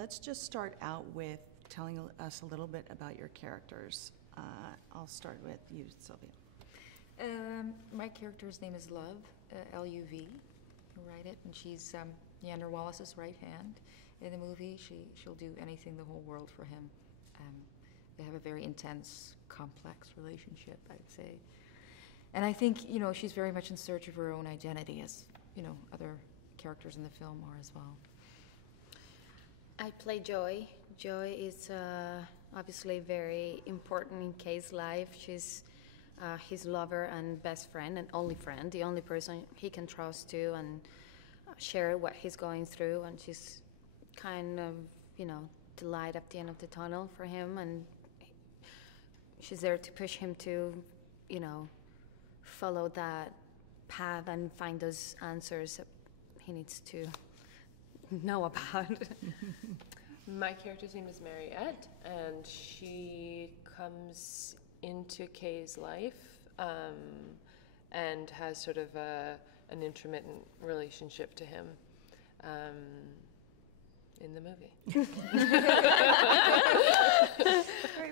let's just start out with telling us a little bit about your characters. I'll start with you, Sylvia. My character's name is Love, L-U-V, you write it, and she's Leander Wallace's right hand. In the movie, she'll do anything, the whole world for him. They have a very intense, complex relationship, I'd say. And I think, she's very much in search of her own identity, as, other characters in the film are as well. I play Joy. Joy is obviously very important in Kay's life. She's his lover and best friend and only friend, the only person he can trust to and share what he's going through. And she's kind of, the light at the end of the tunnel for him. And she's there to push him to, follow that path and find those answers that he needs to know about. My character's name is Mariette, and she comes into Kay's life and has sort of an intermittent relationship to him in the movie.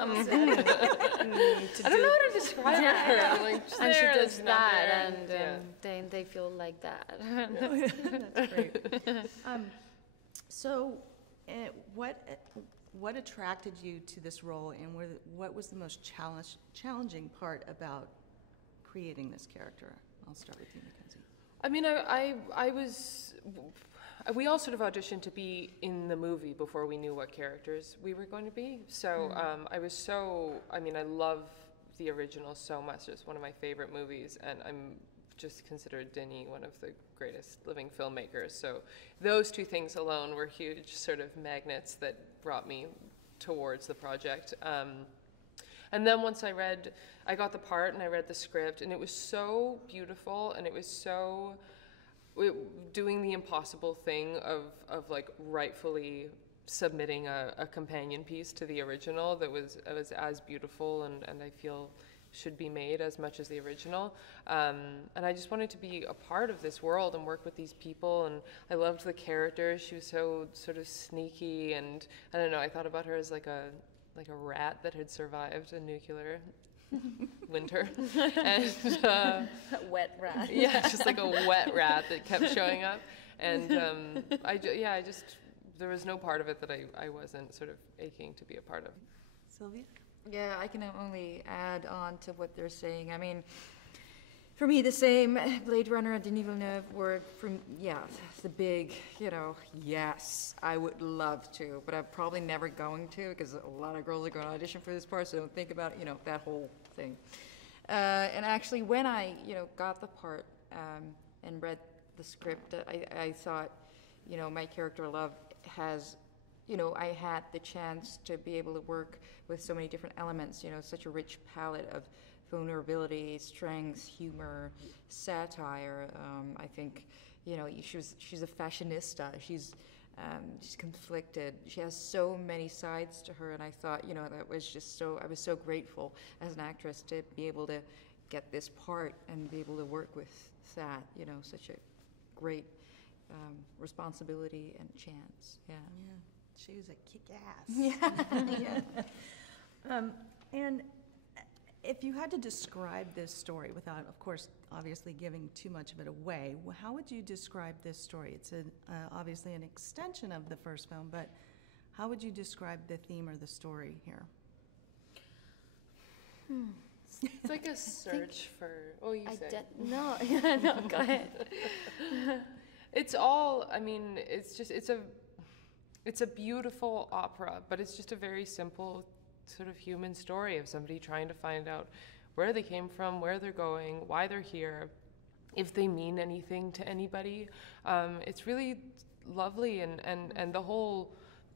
I don't know how to describe her. Like, and she does that, and they feel like that. That's great. So, what attracted you to this role, and what was the most challenging part about creating this character? I'll start with you, Mackenzie. I mean, I was. We all sort of auditioned to be in the movie before we knew what characters we were going to be. So I was I love the original so much. It's one of my favorite movies, and I'm just considered Denis one of the greatest living filmmakers. So those two things alone were huge sort of magnets that brought me towards the project. And then once I got the part and I read the script, and it was so beautiful, and it was so doing the impossible thing of like rightfully submitting a companion piece to the original that was as beautiful and I feel should be made as much as the original. And I just wanted to be a part of this world and work with these people, and I loved the characters. She was so sort of sneaky, and I don't know, I thought about her as like a rat that had survived a nuclear winter. And a wet rat. Yeah, just like a wet rat that kept showing up. And there was no part of it that I wasn't sort of aching to be a part of. Sylvia? Yeah, I can only add on to what they're saying. I mean, for me, the same. Blade Runner and Denis Villeneuve were the big, yes, I would love to, but I'm probably never going to, because a lot of girls are going to audition for this part, so don't think about, that whole thing. And actually, when I, got the part and read the script, I thought, my character Love has, I had the chance to be able to work with so many different elements, such a rich palette of vulnerability, strength, humor, satire. I think, she's a fashionista. She's conflicted. She has so many sides to her, and I thought, that was just I was so grateful as an actress to be able to get this part and be able to work with that, such a great responsibility and chance. Yeah. She was a kick-ass. Yeah. And if you had to describe this story without, of course, obviously giving too much of it away, how would you describe this story? It's obviously an extension of the first film, but how would you describe the theme or the story here? It's like a search for. Oh, you say. No, go ahead. It's all. I mean, it's a beautiful opera, but it's just a very simple sort of human story of somebody trying to find out where they came from, where they're going, why they're here, if they mean anything to anybody. It's really lovely, and the whole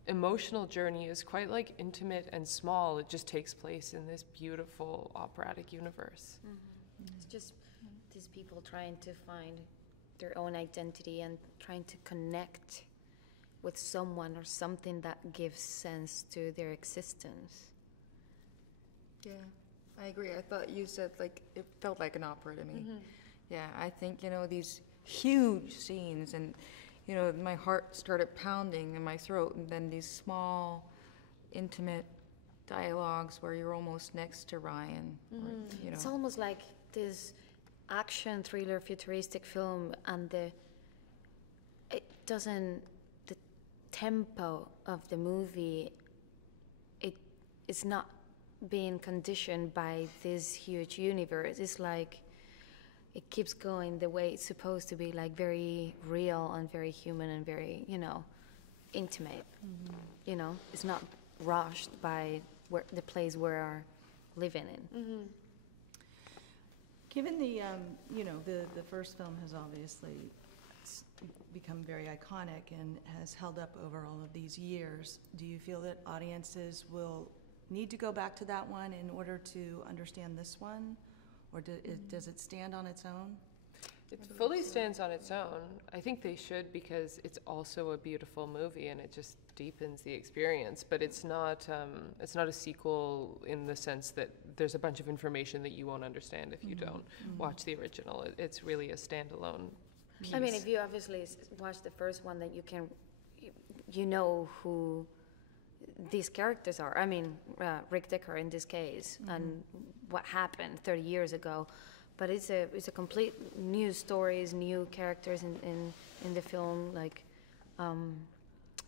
emotional journey is quite like intimate and small. It just takes place in this beautiful operatic universe. Mm-hmm. It's just these people trying to find their own identity and trying to connect with someone or something that gives sense to their existence. Yeah, I agree. I thought you said, it felt like an opera to me. Mm-hmm. Yeah, I think, these huge scenes and, you know, my heart started pounding in my throat, and then these small, intimate dialogues where you're almost next to Ryan. Or, you know. It's almost like this action thriller futuristic film, and the tempo of the movie, it's not being conditioned by this huge universe. It's like it keeps going the way it's supposed to be, like very real and very human and very, you know, intimate. You know, it's not rushed by the place we're living in. Given the, you know, the first film has obviously become very iconic and has held up over all of these years, do you feel that audiences will need to go back to that one in order to understand this one? Or does it stand on its own? It fully stands on its own. I think they should, because it's also a beautiful movie and it just deepens the experience. But it's not a sequel in the sense that there's a bunch of information that you won't understand if you don't watch the original. It's really a standalone piece. I mean, if you obviously watch the first one, then you know who these characters are. I mean, Rick Deckard in this case, and what happened 30 years ago. But it's a complete new stories, new characters in the film. Like,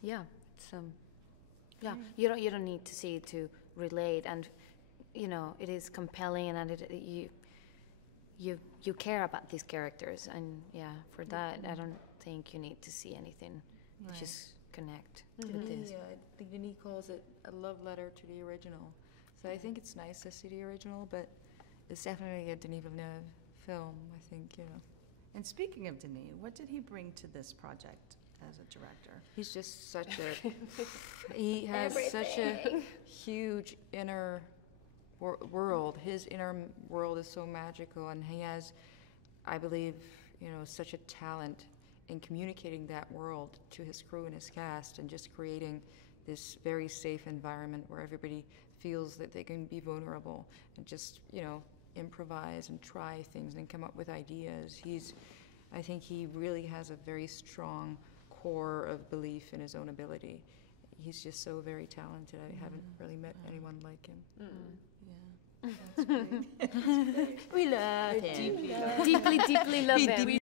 yeah, it's yeah. You don't need to see it to relate, and you know it is compelling, and you care about these characters, and yeah, for that I don't think you need to see anything. Right. Just connect To with me, this. I think Denis calls it a love letter to the original. So I think it's nice to see the original, but it's definitely a Denis Villeneuve film, I think, you know. And speaking of Denis, what did he bring to this project as a director? He's just such a, he has such a huge inner world. His inner world is so magical, and he has, I believe, you know, such a talent in communicating that world to his crew and his cast, and just creating this very safe environment where everybody feels that they can be vulnerable and just, you know, improvise and try things and come up with ideas. I think he really has a very strong core of belief in his own ability. He's just so very talented. I haven't really met anyone like him. Yeah, that's great. We love him. Deeply love Deeply love him.